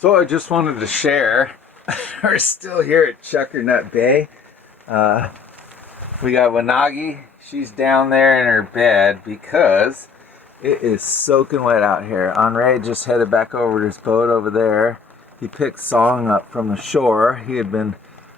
So I just wanted to share, we're still here at Chuckernut Bay. We got Wanagi, she's down there in her bed because it is soaking wet out here. Henri just headed back over to his boat over there. He picked Song up from the shore. He had been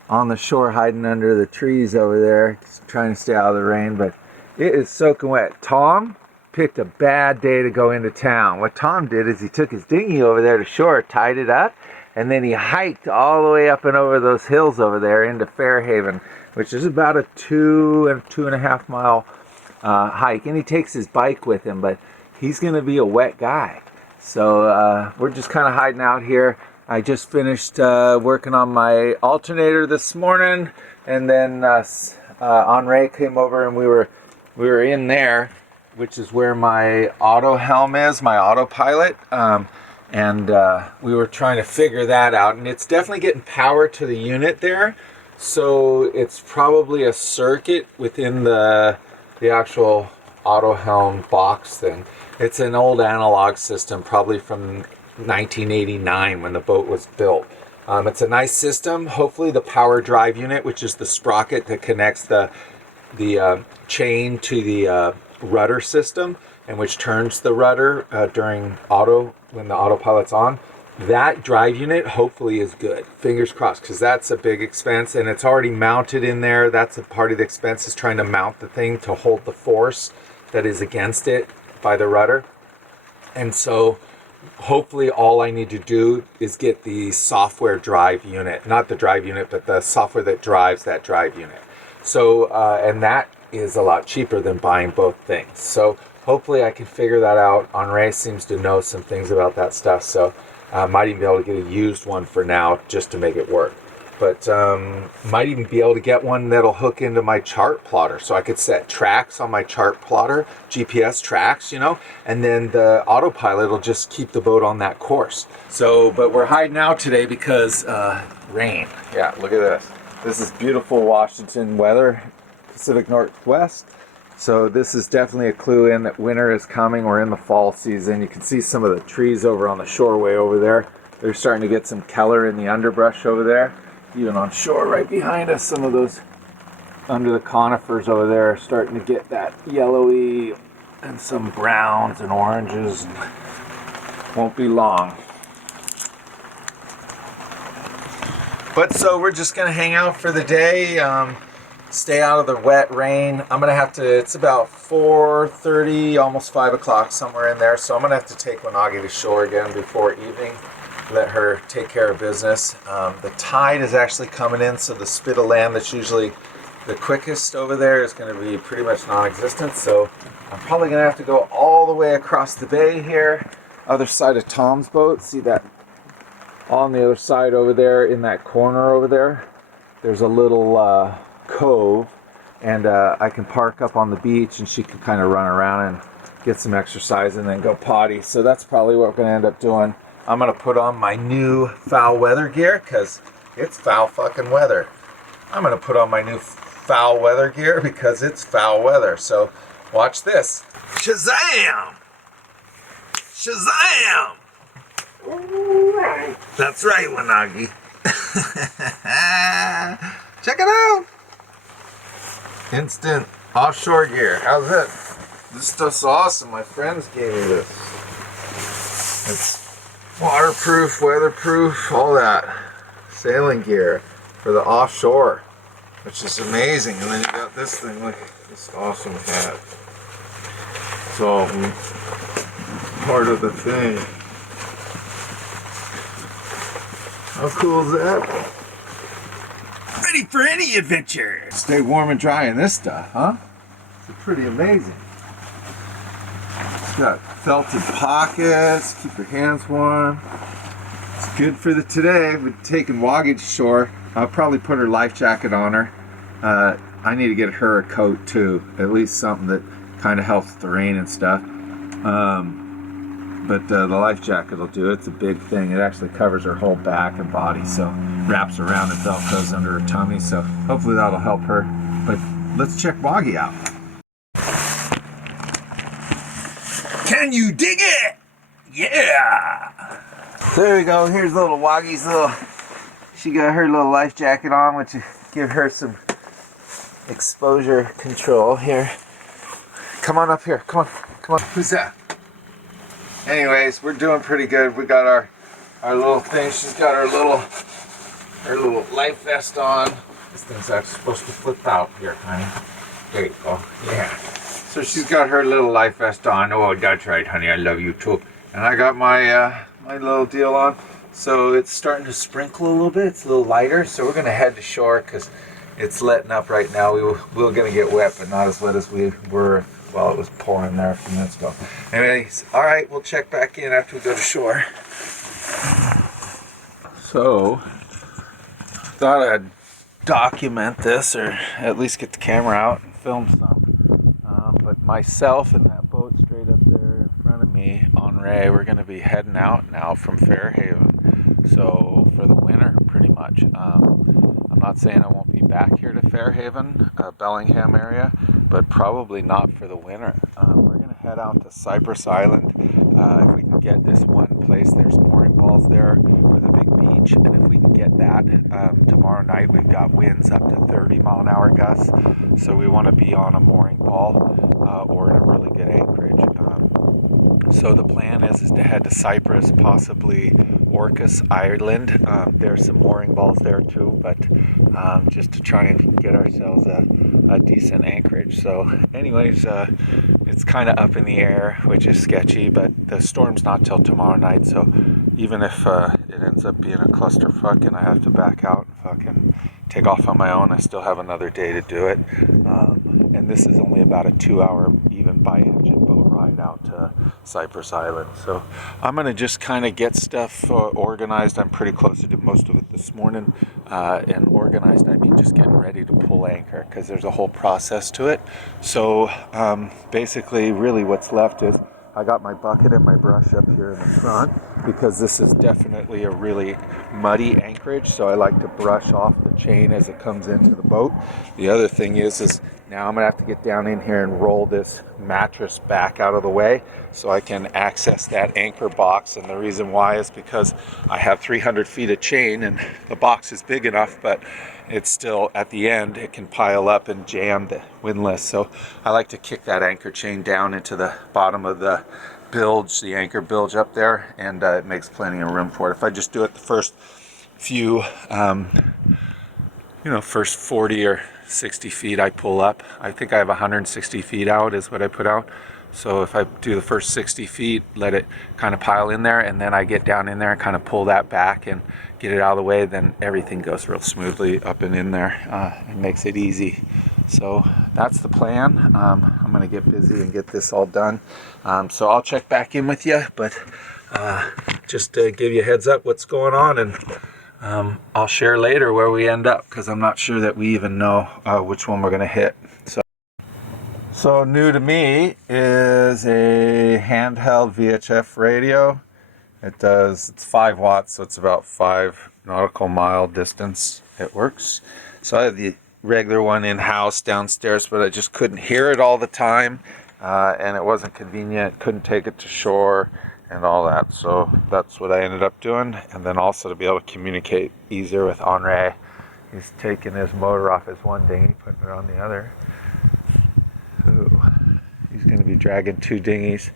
on the shore hiding under the trees over there, trying to stay out of the rain, but it is soaking wet. Tom picked a bad day to go into town. What Tom did is he took his dinghy over there to shore, tied it up, and then he hiked all the way up and over those hills over there into Fairhaven, which is about a 2.5 mile hike. And he takes his bike with him, but he's going to be a wet guy. So we're just kind of hiding out here. I just finished working on my alternator this morning, and then Henri came over and we were in there, which is where my auto helm is, my autopilot, and we were trying to figure that out, and it's definitely getting power to the unit there, so it's probably a circuit within the actual auto helm box thing. It's an old analog system, probably from 1989 when the boat was built. It's a nice system. Hopefully the power drive unit, which is the sprocket that connects the chain to the rudder system, and which turns the rudder when the autopilot's on, that drive unit hopefully is good. Fingers crossed, because that's a big expense, and it's already mounted in there. That's a part of the expense, is trying to mount the thing to hold the force that is against it by the rudder. And so hopefully all I need to do is get the software drive unit, not the drive unit, but the software that drives that drive unit. So and that is a lot cheaper than buying both things. So hopefully I can figure that out. Henri seems to know some things about that stuff, so I might even be able to get a used one for now just to make it work. But might even be able to get one that'll hook into my chart plotter, so I could set tracks on my chart plotter, GPS tracks, and then the autopilot will just keep the boat on that course. So, but we're hiding out today because rain. Yeah, look at this. This is beautiful Washington weather, Pacific Northwest. So this is definitely a clue in that winter is coming. We're in the fall season. You can see some of the trees over on the shoreway over there. They're starting to get some color in the underbrush over there. Even on shore right behind us, some of those under the conifers over there are starting to get that yellowy and some browns and oranges. Won't be long. But so we're just gonna hang out for the day, stay out of the wet rain. I'm gonna have to, it's about 4:30, almost 5 o'clock, somewhere in there. So I'm gonna have to take Wanagi to shore again before evening. Let her take care of business. The tide is actually coming in, so the spit of land that's usually the quickest over there is going to be pretty much non-existent. So I'm probably going to have to go all the way across the bay here, other side of Tom's boat. See that on the other side over there in that corner over there? There's a little cove, and I can park up on the beach and she can kind of run around and get some exercise and then go potty. So that's probably what we're going to end up doing. I'm going to put on my new foul weather gear because it's foul fucking weather. I'm going to put on my new foul weather gear because it's foul weather. So watch this. Shazam! Shazam! That's right, Wanagi. Check it out. Instant offshore gear. How's it? This stuff's awesome. My friends gave me this. It's waterproof, weatherproof, all that. Sailing gear for the offshore, which is amazing. And then you got this thing, look, this awesome hat. It's all part of the thing. How cool is that? Ready for any adventure. Stay warm and dry in this stuff, huh? It's pretty amazing. It's got felted pockets, keep your hands warm. It's good for today. We've taken Wanagi to shore. I'll probably put her life jacket on her. I need to get her a coat too, at least something that kind of helps with the rain and stuff. But the life jacket will do it. It's a big thing. It actually covers her whole back and body, so wraps around and velcros under her tummy. So hopefully that'll help her. But let's check Wanagi out. Can you dig it? Yeah! So there we go. Here's little Woggy's little. She got her little life jacket on, which give her some exposure control here. Come on up here. Come on. Come on. Who's that? Anyways, we're doing pretty good. We got our little thing. She's got her little life vest on. This thing's actually supposed to flip out here, honey. There you go. Yeah. So she's got her little life vest on. Oh, that's right, honey. I love you too. And I got my my little deal on. So it's starting to sprinkle a little bit. It's a little lighter. So we're gonna head to shore because it's letting up right now. We're gonna get wet, but not as wet as we were while it was pouring there a few minutes ago. Anyways, all right. We'll check back in after we go to shore. So thought I'd document this, or at least get the camera out and film some. But myself and that boat straight up there in front of me, Henri, we're going to be heading out now from Fairhaven. So for the winter, pretty much. I'm not saying I won't be back here to Fairhaven, Bellingham area, but probably not for the winter. We're going to head out to Cypress Island. If we can get this one place, there's mooring balls there with a big beach, and if we can get that, tomorrow night we've got winds up to 30-mile-an-hour gusts, so we want to be on a mooring ball or in a really good anchorage. So the plan is to head to Cyprus, possibly Orcas Island. There's some mooring balls there too, but just to try and get ourselves a decent anchorage. So anyways, it's kind of up in the air, which is sketchy, but the storm's not till tomorrow night, so even if it ends up being a clusterfuck and I have to back out and fucking take off on my own, I still have another day to do it. And this is only about a 2-hour even by engine boat ride out to Cypress Island. So I'm going to just kind of get stuff organized. I'm pretty close to most of it this morning. And organized, I mean just getting ready to pull anchor, because there's a whole process to it. So basically, really what's left is I got my bucket and my brush up here in the front, because this is definitely a really muddy anchorage, so I like to brush off the chain as it comes into the boat. The other thing is now I'm gonna have to get down in here and roll this mattress back out of the way so I can access that anchor box. And the reason why is because I have 300 feet of chain and the box is big enough, but it's still, at the end, it can pile up and jam the windlass. So I like to kick that anchor chain down into the bottom of the bilge, the anchor bilge up there, and it makes plenty of room for it. If I just do it the first few, first 40 or 60 feet I pull up. I think I have 160 feet out is what I put out. So if I do the first 60 feet, let it kind of pile in there, and then I get down in there and kind of pull that back and get it out of the way, then everything goes real smoothly up and in there. It makes it easy. So that's the plan. I'm going to get busy and get this all done. So I'll check back in with you, but just to give you a heads up what's going on, and I'll share later where we end up, because I'm not sure that we even know which one we're going to hit. So new to me is a handheld VHF radio. It's 5 watts, so it's about 5 nautical mile distance it works. So I have the regular one in-house downstairs, but I just couldn't hear it all the time, and it wasn't convenient. Couldn't take it to shore and all that. So that's what I ended up doing. And then also to be able to communicate easier with Henri. He's taking his motor off his one dinghy, putting it on the other. Ooh, he's going to be dragging 2 dinghies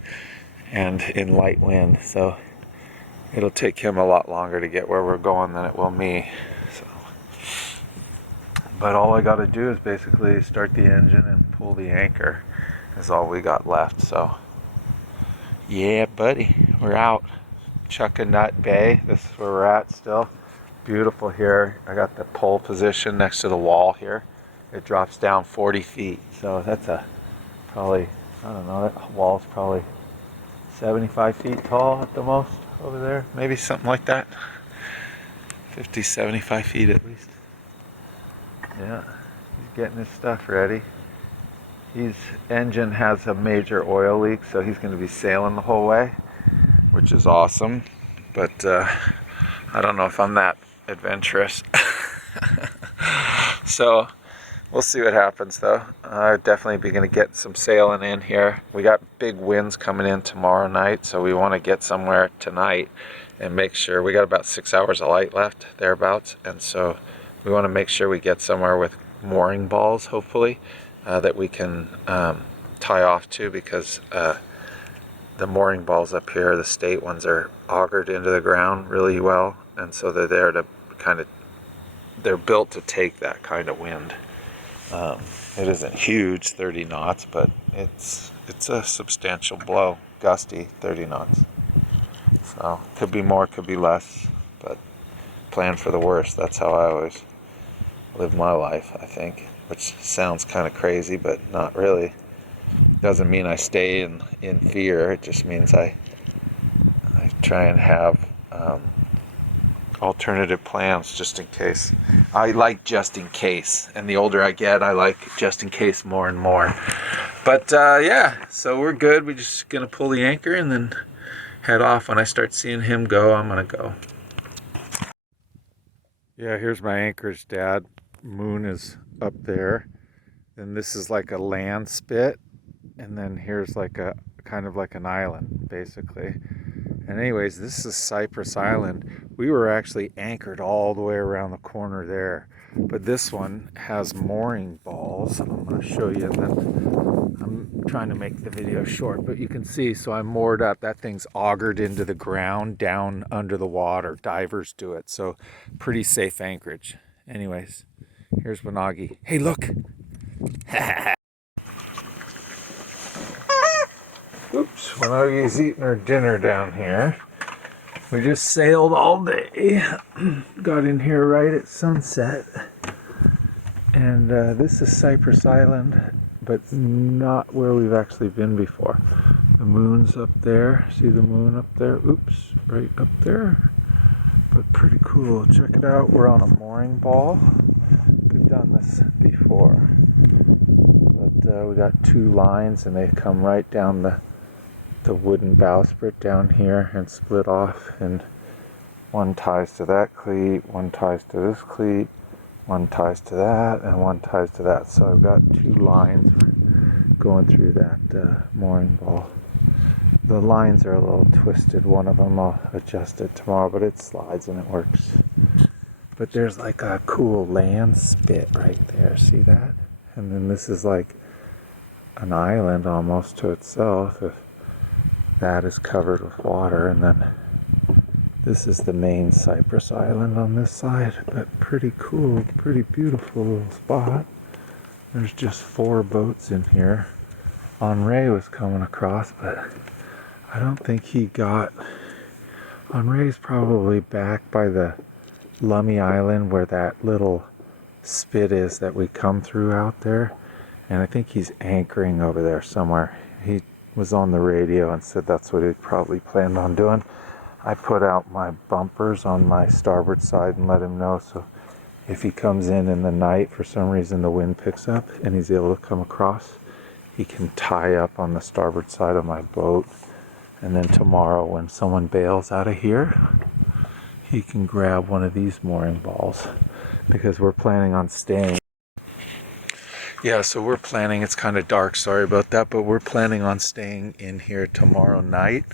and in light wind, so it'll take him a lot longer to get where we're going than it will me. So, but all I got to do is basically start the engine and pull the anchor is all we got left. So yeah, buddy, we're out. Chuckanut Bay, this is where we're at still. Beautiful here. I got the pole position next to the wall here. It drops down 40 feet, so that's probably, I don't know, that wall's probably 75 feet tall at the most over there, maybe something like that. 50, 75 feet at least. Yeah, he's getting his stuff ready. His engine has a major oil leak, so he's going to be sailing the whole way, which is awesome, but I don't know if I'm that adventurous. So we'll see what happens, though. I'll definitely be going to get some sailing in here. We got big winds coming in tomorrow night, so we want to get somewhere tonight and make sure we got about 6 hours of light left, thereabouts, and so we want to make sure we get somewhere with mooring balls, hopefully, that we can tie off to, because the mooring balls up here, the state ones, are augered into the ground really well, and so they're there to kind of, they're built to take that kind of wind. It isn't huge, 30 knots, but it's a substantial blow, gusty 30 knots. So could be more, could be less, but plan for the worst. That's how I always live my life, I think, which sounds kind of crazy, but not really. Doesn't mean I stay in fear. It just means I try and have alternative plans just in case. I like just in case, and the older I get, I like just in case more and more. But yeah, so we're good. We're just gonna pull the anchor and then head off. When I start seeing him go, I'm gonna go. Yeah, here's my anchorage, Dad. Moon is up there, and this is like a land spit, and then here's like a kind of like an island, basically. And anyways, this is Cypress Island. We were actually anchored all the way around the corner there, but this one has mooring balls. I'm going to show you, and then I'm trying to make the video short, but you can see, so I'm moored up. That thing's augered into the ground down under the water. Divers do it, so pretty safe anchorage. Anyways, here's Wanagi. Hey, look! Oops, Wanagi's eating her dinner down here. We just sailed all day. Got in here right at sunset. And this is Cypress Island, but not where we've actually been before. The moon's up there. See the moon up there? Oops, right up there. But pretty cool. Check it out. We're on a mooring ball. We've done this before. But we got 2 lines, and they come right down the wooden bowsprit down here and split off, and one ties to that cleat, one ties to this cleat, one ties to that, and one ties to that. So I've got 2 lines going through that mooring ball. The lines are a little twisted. One of them I'll adjust it tomorrow, but it slides and it works. But there's like a cool land spit right there, see that? And then this is like an island almost to itself. If that is covered with water, and then this is the main Cypress Island on this side. But pretty cool, pretty beautiful little spot. There's just 4 boats in here. Henri was coming across, but I don't think he got... Henri's probably back by the Lummi Island where that little spit is that we come through out there, and I think he's anchoring over there somewhere. He was on the radio and said that's what he probably planned on doing. I put out my bumpers on my starboard side and let him know, so if he comes in the night, for some reason the wind picks up and he's able to come across, he can tie up on the starboard side of my boat, and then tomorrow when someone bails out of here, he can grab one of these mooring balls, because we're planning on staying. Yeah, so we're planning, it's kind of dark, sorry about that, but we're planning on staying in here tomorrow night,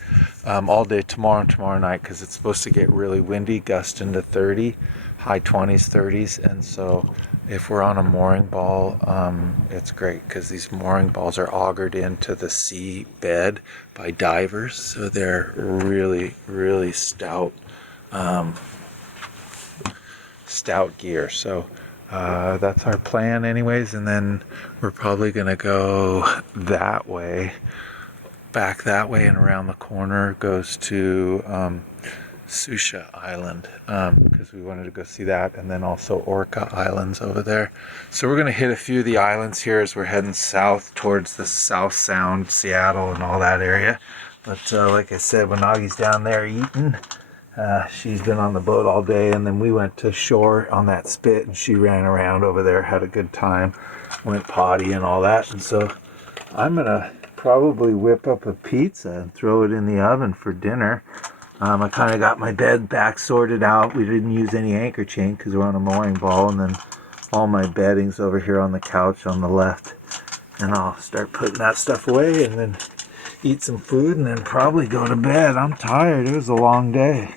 all day tomorrow and tomorrow night, because it's supposed to get really windy, gust into 30, high 20s, 30s, and so if we're on a mooring ball, it's great, because these mooring balls are augered into the sea bed by divers, so they're really, really stout, stout gear, so... that's our plan anyways, and then we're probably gonna go that way, back that way, and around the corner goes to Susha Island, because we wanted to go see that, and then also Orca Islands over there. So we're gonna hit a few of the islands here as we're heading south towards the South Sound, Seattle, and all that area. But like I said, Wanagi's down there eating. She's been on the boat all day, and then we went to shore on that spit, and she ran around over there, had a good time, went potty and all that. And so I'm gonna probably whip up a pizza and throw it in the oven for dinner. I kind of got my bed back sorted out. We didn't use any anchor chain because we're on a mooring ball, and then all my bedding's over here on the couch on the left, and I'll start putting that stuff away and then eat some food and then probably go to bed. I'm tired. It was a long day.